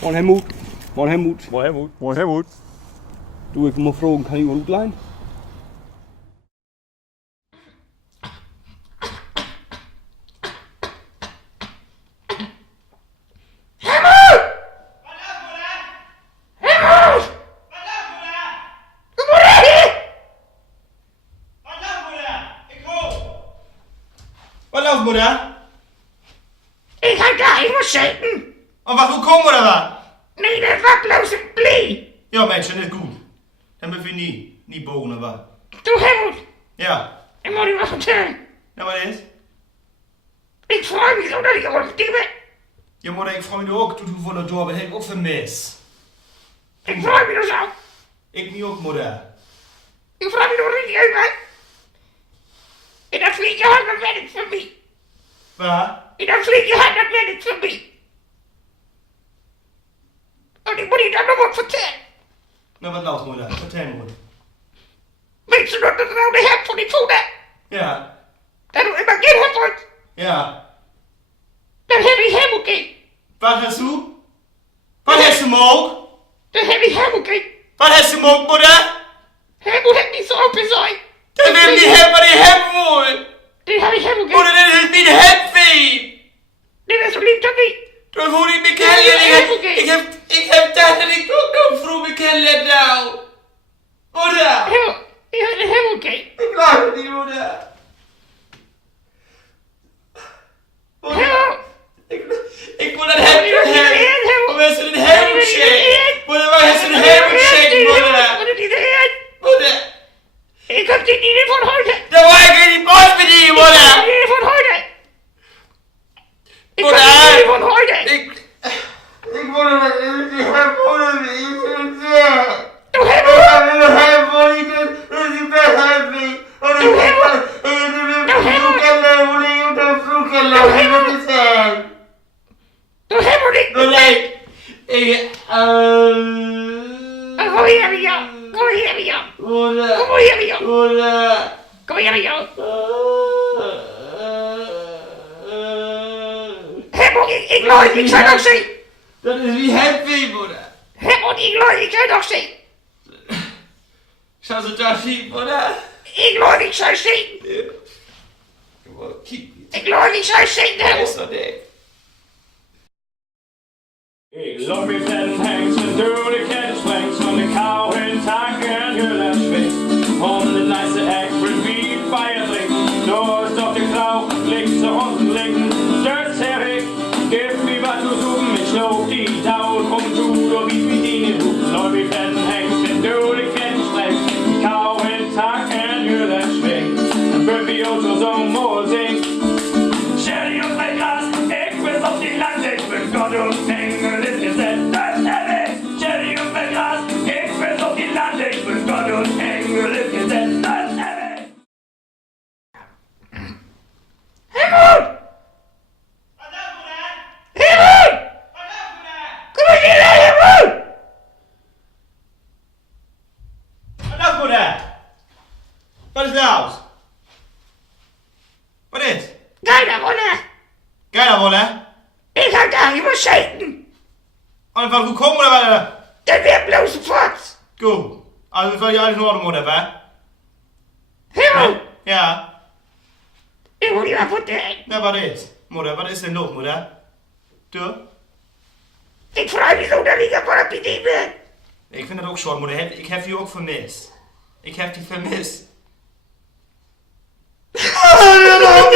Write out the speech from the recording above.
Morgen Helmut. Morgen Helmut. Morgen Helmut. Morgen Helmut. Du, ik wil me vragen, kan iemand uitlijnen? Wat loopt, moeder? Ik ga daar even zitten. Oh, wat, hoe komen we er? Nee, dat was bloos een plee. Ja, mensen, dat is goed. Dan ben je niet boven of wat. Toen Helmut, Ja. ik moet je wat vertellen. Ja, wat is? Ik vraag me zo dat ik over die ben. Ja, moeder, ik vraag me ook, toen voor de dorp, heb ik ook vermist. Ik vraag me dus af. Ik niet ook, moeder. Ik vraag me nog niet uit, man. En dat vliegje had, dat werkt voor mij. Waar? En dat vliegje had, dat werkt voor mij. En ik moet je dan nog wat vertellen. Nou, wat loopt, moeder? Vertel me, moeder. Weet je nog dat nou de hemd van die voeten? Ja. Dat doe ik maar geen hemd uit. Ja. Dat heb ik helemaal geen. Wat heeft ze? Wat heeft ze ook? Dat heb ik helemaal geen. Wat heeft ze ook, moeder? Helmut heeft niet zo open zijn. Dat wil niet hebben, maar die hebben wohl. Dat heb ik helemaal geen. Moeder, dit is niet hemvee. Dit is zo lief dat niet. Dan voel ik me kennen. Ik heb dat en ik ook nog vroeg me kennen nou. Moeder. Helemaal geen. Ik laat het niet, moeder. Moeder. Ik moet een hemd hebben. Waar is een hemd shake? Moeder, waar is een hemd shake, moeder? Moeder. Ik heb dit niet van houden. Dan word ik in die post met die, moeder. Ik heb dit niet van houden. Ik Moeder. heb dit niet van houden. Ik moet een hemd moeder niet. Doe hem. Doe hem niet. Kom hier met jou. Kom hier met jou. Kom hier met jou. Kom hier met jou. Helmut, ik looi, ik zou nog zien. Dat is wie happy, moeder. Helmut, ik looi, ik zou nog zien. Zou ze dat zien, moeder? Ik looi, ik zou zien. Ik looi, ik zou zien, Dat Helmut. is dat ding. Ik loop in den hängseln, door de kættespring, som en kav hen takken Jyllandsvik. Om den nice accurate beat fejring, når stop det krav, læg så hånden læggen, støt her ikke. Gæft vi var du suppen, men slå de tavl, kom du og vis vi dine hus. Løb i den hængseln, door de kættespring, kav hen takken Jyllandsvik. Bød vi også som målting. Ser de op med græs, ikke med som de langt, ikke med godt ud, hænger lidt i stedet. Den er væk, ser de op med græs, ikke med som de langt, ikke med godt ud, hænger lidt i stedet. Den er væk. Helmut! Helmut! Kom eens hier, Helmut! Wat nou, moeder? Wat is nou? Wat is? Ga daar, moeder. Ga je nou, moeder? Ik ga daar even zitten. Oh, hoe komen we er? Dat weer bloos voort. Goed. Also, wil je alles in orde, moeder, hè? Helmut, Ja. ik moet je wat vertellen. Ja, wat is? Moeder, wat is er nog, moeder? Doe. Ik vraag me zo dat ik er voor een petit ben. Ik vind het ook zo, moeder. Ik heb je ook vermist. Ik heb die vermist. Oh,